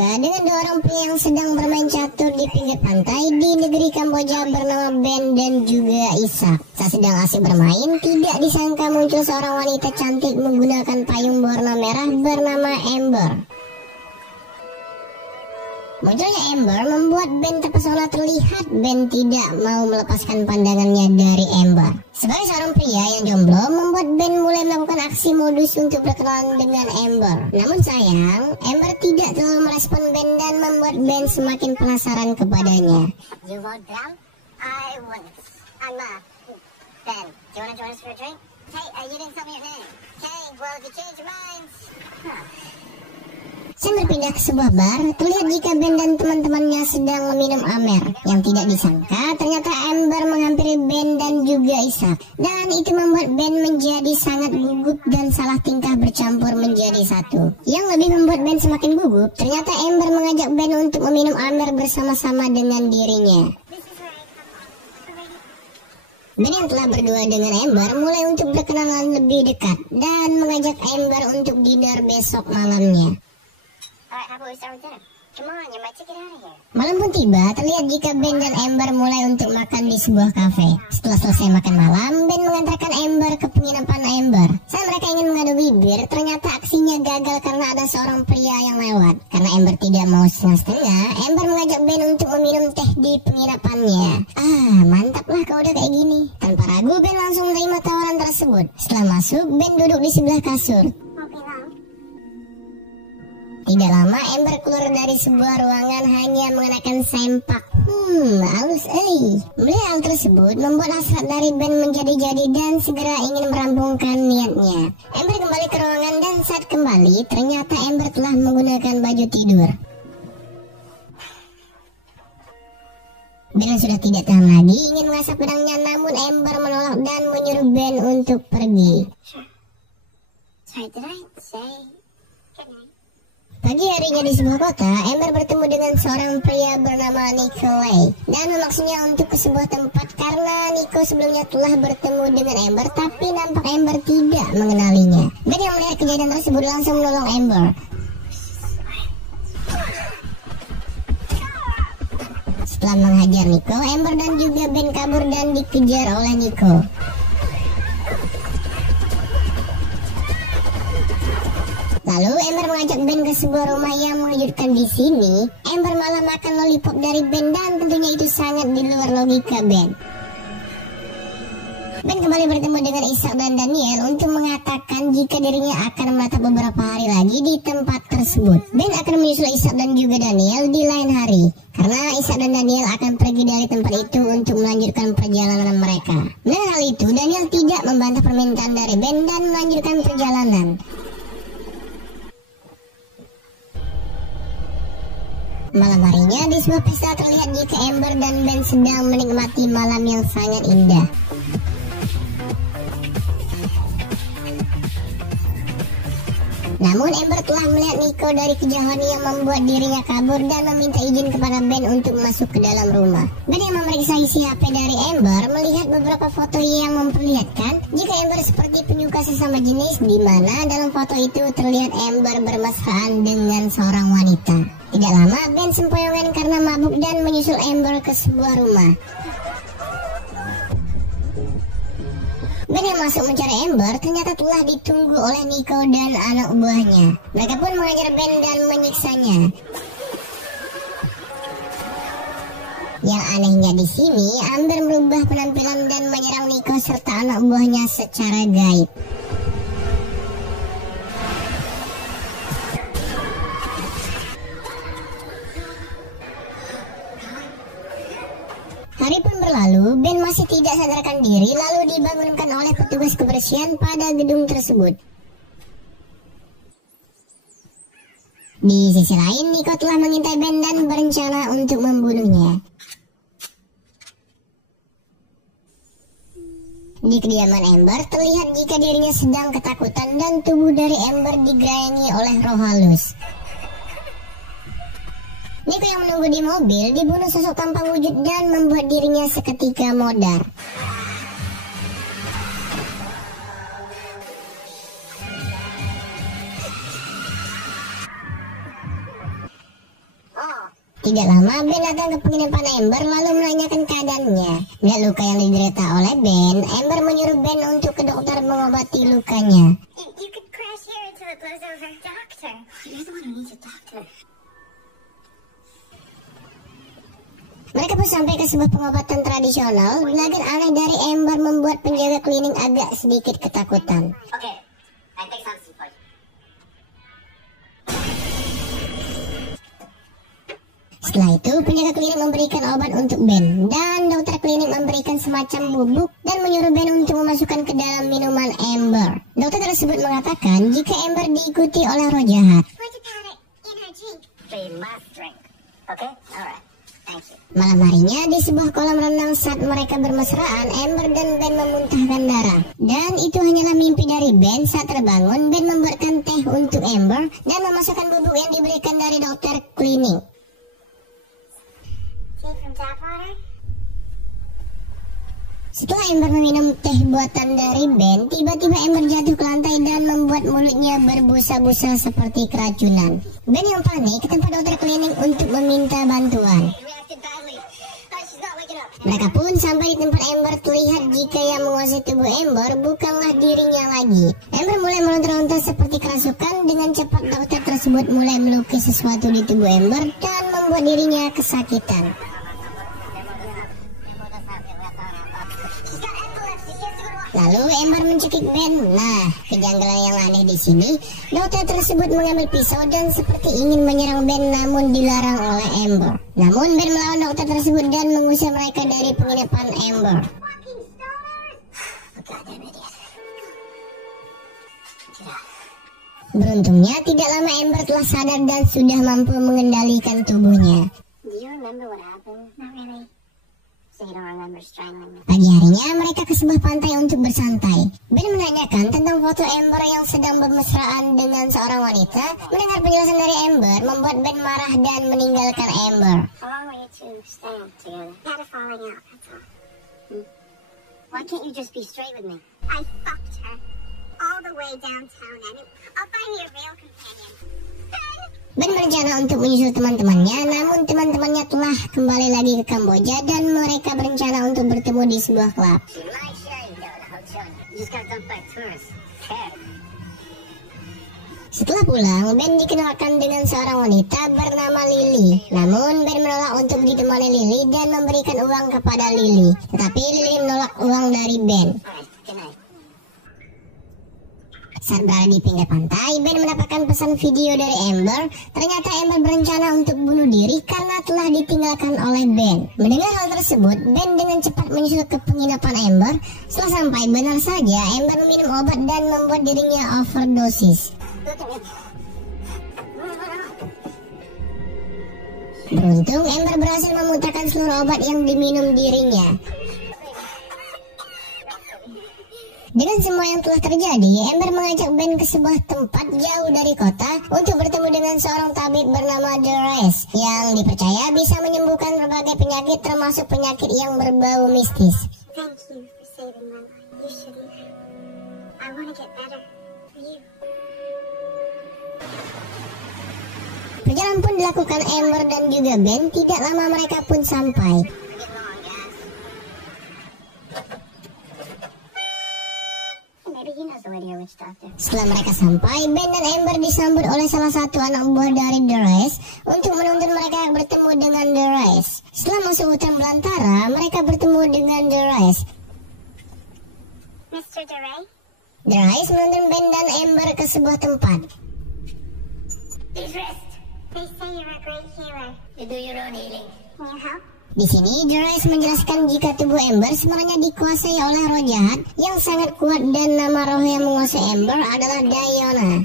dibuka dengan dua orang pria yang sedang bermain catur di pinggir pantai di negeri Kamboja bernama Ben dan juga Ishak. Saat sedang asik bermain, tidak disangka muncul seorang wanita cantik menggunakan payung berwarna merah bernama Amber. Munculnya Amber membuat Ben terpesona. Terlihat Ben tidak mau melepaskan pandangannya dari Amber. Sebagai seorang pria yang jomblo, membuat Ben mulai melakukan aksi modus untuk berkenalan dengan Amber. Namun sayang, Amber tidak terlalu merespon Ben dan membuat Ben semakin penasaran kepadanya. You want drum? I want it. I'm Ben. Do you want to join us for a drink? Hey, you didn't tell me your name. Okay, well, if you change your minds. Sam berpindah ke sebuah bar. Terlihat jika Ben dan teman-temannya sedang meminum Amer. Yang tidak disangka, ternyata Amber menghampiri Ben dan juga Ishak. Dan itu membuat Ben menjadi sangat gugup dan salah tingkah bercampur menjadi satu. Yang lebih membuat Ben semakin gugup, ternyata Amber mengajak Ben untuk meminum Amer bersama-sama dengan dirinya. Ben yang telah berdua dengan Amber mulai untuk berkenalan lebih dekat dan mengajak Amber untuk dinner besok malamnya. Alright, how about we start with dinner? Come on, you might get out of here. Malam pun tiba, terlihat jika Ben dan Amber mulai untuk makan di sebuah kafe. Setelah selesai makan malam, Ben mengantarkan Amber ke penginapan Amber. Saat mereka ingin mengadu bibir, ternyata aksinya gagal karena ada seorang pria yang lewat. Karena Amber tidak mau setengah-setengah, Amber mengajak Ben untuk meminum teh di penginapannya. Mantaplah kalau udah kayak gini. Tanpa ragu, Ben langsung menerima tawaran tersebut. Setelah masuk, Ben duduk di sebelah kasur. Tidak lama Amber keluar dari sebuah ruangan hanya mengenakan sempak. Halus Melihat hal tersebut membuat hasrat dari Ben menjadi-jadi dan segera ingin merampungkan niatnya. Amber kembali ke ruangan dan saat kembali ternyata Amber telah menggunakan baju tidur. Ben sudah tidak tahan lagi ingin mengasap pedangnya, namun Amber menolak dan menyuruh Ben untuk pergi. Sorry, did I say good night? Pagi harinya di sebuah kota, Amber bertemu dengan seorang pria bernama Nikolai dan memaksudnya untuk ke sebuah tempat karena Nico sebelumnya telah bertemu dengan Amber, tapi nampak Amber tidak mengenalinya. Ben yang melihat kejadian tersebut langsung menolong Amber. Setelah menghajar Nico, Amber dan juga Ben kabur dan dikejar oleh Nico. Lalu Amber mengajak Ben ke sebuah rumah yang mengejutkan. Di sini Amber malah makan lollipop dari Ben dan tentunya itu sangat di luar logika Ben. Ben kembali bertemu dengan Ishak dan Daniel untuk mengatakan jika dirinya akan menetap beberapa hari lagi di tempat tersebut. Ben akan menyusul Ishak dan juga Daniel di lain hari karena Ishak dan Daniel akan pergi dari tempat itu untuk melanjutkan perjalanan mereka. Dengan hal itu Daniel tidak membantah permintaan dari Ben dan melanjutkan perjalanan. Malam harinya di sebuah pesta terlihat jika Amber dan Ben sedang menikmati malam yang sangat indah. Namun Amber telah melihat Nico dari kejauhan yang membuat dirinya kabur dan meminta izin kepada Ben untuk masuk ke dalam rumah. Ben yang memeriksa isi HP dari Amber melihat beberapa foto yang memperlihatkan jika Amber seperti penyuka sesama jenis, di mana dalam foto itu terlihat Amber bermesraan dengan seorang wanita. Tidak lama Ben sempoyongan karena mabuk dan menyusul Amber ke sebuah rumah. Ben yang masuk mencari Amber ternyata telah ditunggu oleh Nico dan anak buahnya. Mereka pun mengajar Ben dan menyiksanya. Yang anehnya di sini, Amber merubah penampilan dan menyerang Nico serta anak buahnya secara gaib. Hari pun berlalu, Ben masih tidak sadarkan diri lalu dibangunkan oleh petugas kebersihan pada gedung tersebut. Di sisi lain, Nico telah mengintai Ben dan berencana untuk membunuhnya. Di kediaman Amber terlihat jika dirinya sedang ketakutan dan tubuh dari Amber digerayangi oleh roh halus. Nico yang menunggu di mobil dibunuh sosok tanpa wujud dan membuat dirinya seketika modar. Tidak lama Ben datang ke penginapan Amber lalu menanyakan keadaannya. Melihat luka yang diderita oleh Ben, Amber menyuruh Ben untuk ke dokter mengobati lukanya. You could crash here until it blows over. Doctor. You're the one who needs a doctor. Mereka pun sampai ke sebuah pengobatan tradisional. Gelagat aneh dari Amber membuat penjaga klinik agak sedikit ketakutan. Okay, I take something for you. Setelah itu, penjaga klinik memberikan obat untuk Ben, dan dokter klinik memberikan semacam bubuk dan menyuruh Ben untuk memasukkan ke dalam minuman Amber. Dokter tersebut mengatakan jika Amber diikuti oleh roh jahat. Put the powder in her drink. She must drink. Okay? Alright. Thank you. Malam harinya, di sebuah kolam renang saat mereka bermesraan, Amber dan Ben memuntahkan darah. Dan itu hanyalah mimpi dari Ben. Saat terbangun, Ben membuatkan teh untuk Amber dan memasukkan bubuk yang diberikan dari dokter klinik. Tea from tap water? Setelah Amber meminum teh buatan dari Ben, tiba-tiba Amber jatuh ke lantai dan membuat mulutnya berbusa-busa seperti keracunan. Ben yang panik ke tempat dokter klinik untuk meminta bantuan. Reacted badly. She's not waking up. Mereka pun sampai di tempat Amber. Terlihat jika yang menguasai tubuh Amber bukanlah dirinya lagi. Amber mulai meronta-ronta seperti kerasukan. Dengan cepat dokter tersebut mulai melukis sesuatu di tubuh Amber dan membuat dirinya kesakitan. Lalu Amber mencekik Ben. Nah, kejanggalan yang aneh di sini, dokter tersebut mengambil pisau dan seperti ingin menyerang Ben, namun dilarang oleh Amber. Namun Ben melawan dokter tersebut dan mengusir mereka dari penginapan Amber. Beruntungnya tidak lama Amber telah sadar dan sudah mampu mengendalikan tubuhnya. Do you remember what happened? Not really. So you don't remember strangling me? Pagi harinya mereka ke sebuah pantai untuk bersantai. Ben menanyakan tentang foto Amber yang sedang bermesraan dengan seorang wanita. Mendengar penjelasan dari Amber membuat Ben marah dan meninggalkan Amber. How long were you two staying together? We had a falling out, that's all. Why can't you just be straight with me? I fucked her all the way downtown, and I'll find you a real companion. Ben berencana untuk menyusul teman-temannya, namun teman-temannya telah kembali lagi ke Kamboja dan mereka berencana untuk bertemu di sebuah klub. She lied, you know, the hotel. You just got dumped by tourists. Fair. Setelah pulang, Ben dikenalkan dengan seorang wanita bernama Lily. Namun Ben menolak untuk ditemani Lily dan memberikan uang kepada Lily. Tetapi Lily menolak uang dari Ben. Alright, good night. Saat berada di pinggir pantai, Ben mendapatkan pesan video dari Amber. Ternyata Amber berencana untuk bunuh diri karena telah ditinggalkan oleh Ben. Mendengar hal tersebut, Ben dengan cepat menyusul ke penginapan Amber. Setelah sampai, benar saja Amber meminum obat dan membuat dirinya overdosis. Beruntung, Amber berhasil memutarkan seluruh obat yang diminum dirinya. Dengan semua yang telah terjadi, Amber mengajak Ben ke sebuah tempat jauh dari kota untuk bertemu dengan seorang tabib bernama Dores yang dipercaya bisa menyembuhkan berbagai penyakit termasuk penyakit yang berbau mistis. Thank you for saving my life. You shouldn't. I want to get better for you. Perjalanan pun dilakukan Amber dan juga Ben. Tidak lama mereka pun sampai. Setelah mereka sampai, Ben dan Amber disambut oleh salah satu anak buah dari Dores untuk menuntun mereka bertemu dengan Dores. Setelah masuk hutan belantara, mereka bertemu dengan Dores. Mr. DeRay? Dores menuntun Ben dan Amber ke sebuah tempat. These wrists. They say you're a great healer. You do your own healing. Can you help? Di sini, Dores menjelaskan jika tubuh Amber sebenarnya dikuasai oleh roh jahat yang sangat kuat dan nama roh yang menguasai Amber adalah Diana.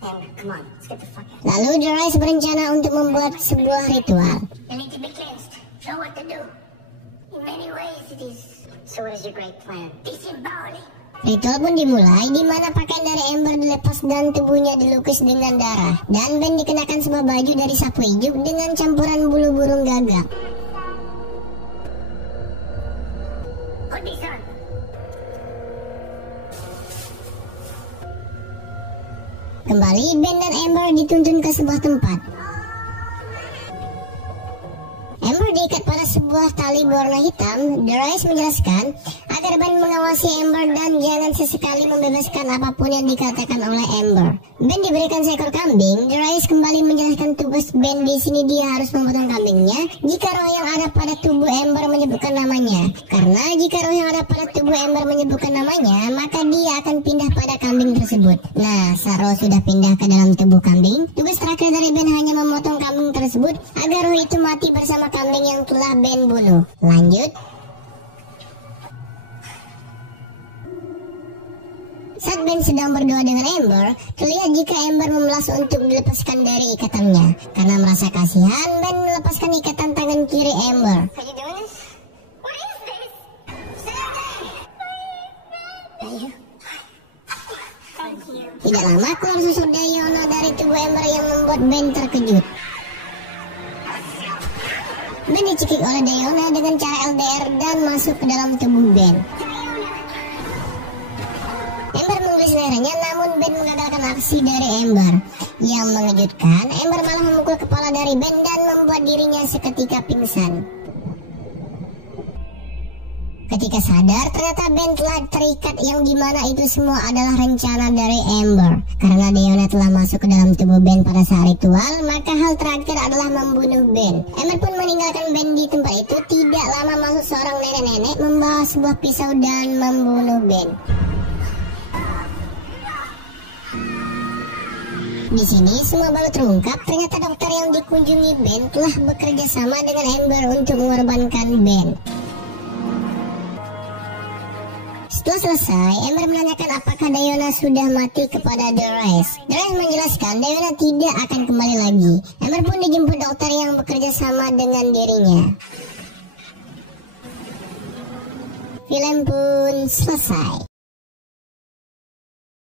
Amber, come on, let's get the fuck out. Lalu Dores berencana untuk membuat sebuah ritual. You need to be cleansed. Know what to do. In many ways it is. So what is your great plan? Disembowel. Ritual pun dimulai di mana pakaian dari Amber dilepas dan tubuhnya dilukis dengan darah. Dan Ben dikenakan sebuah baju dari sapu ijuk dengan campuran bulu burung gagak. Put these on. Kembali Ben dan Amber dituntun ke sebuah tempat. Amber diikat pada sebuah tali berwarna hitam. Darius menjelaskan agar Ben mengawasi Amber dan jangan sesekali membebaskan apapun yang dikatakan oleh Amber. Ben diberikan seekor kambing. Darius kembali menjelaskan tugas Ben di sini. Dia harus memotong kambingnya jika roh yang ada pada tubuh Amber menyebutkan namanya. Karena jika roh yang ada pada tubuh Amber menyebutkan namanya, maka dia akan pindah pada kambing tersebut. Nah, saat roh sudah pindah ke dalam tubuh kambing, tugas terakhir dari Ben hanya memotong kambing tersebut agar roh itu mati bersama kambing yang telah Ben bunuh. Lanjut. Saat Ben sedang berdoa dengan Amber, terlihat jika Amber memelas untuk dilepaskan dari ikatannya. Karena merasa kasihan, Ben melepaskan ikatan tangan kiri Amber. Are you doing this? What is this? Thank you. Tidak lama keluar susuk Diona dari tubuh Amber yang membuat Ben terkejut. Ben dicekik oleh Diona dengan cara LDR dan masuk ke dalam tubuh Ben. Amber menggigit lehernya, namun Ben mengagalkan aksi dari Amber. Yang mengejutkan, Amber malah memukul kepala dari Ben dan membuat dirinya seketika pingsan. Ketika sadar, ternyata Ben telah terikat, yang dimana itu semua adalah rencana dari Amber. Karena Diona telah masuk ke dalam tubuh Ben pada saat ritual, maka hal terakhir adalah membunuh Ben. Amber pun meninggalkan Ben di tempat itu. Tidak lama masuk seorang nenek-nenek membawa sebuah pisau dan membunuh Ben. Di sini semua baru terungkap. Ternyata dokter yang dikunjungi Ben telah bekerja sama dengan Amber untuk mengorbankan Ben. Setelah selesai, Amber menanyakan apakah Diona sudah mati kepada Darius. Darius menjelaskan Diona tidak akan kembali lagi. Amber pun dijemput dokter yang bekerja sama dengan dirinya. Film pun selesai.